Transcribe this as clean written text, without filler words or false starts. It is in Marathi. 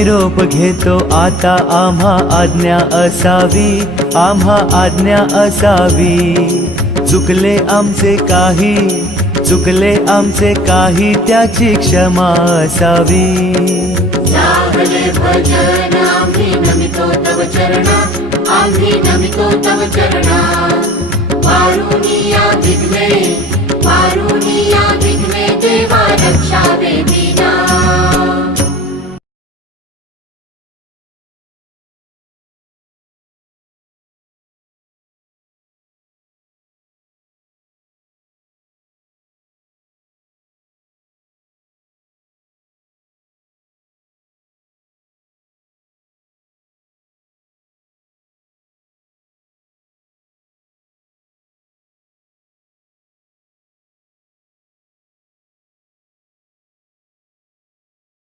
निरोप घेतो आता, आम्हा आज्ञा असावी, आम्हा आज्ञा असावी. चुकले आमचे काही, चुकले आमचे काही, त्याची क्षमा असावी. लागले भजन आम्ही नमितो तव चरणा, आम्ही नमितो तव चरणा. वारुनिया विघ्ने, वारुनिया विघ्ने, देवा रक्षा वेदी.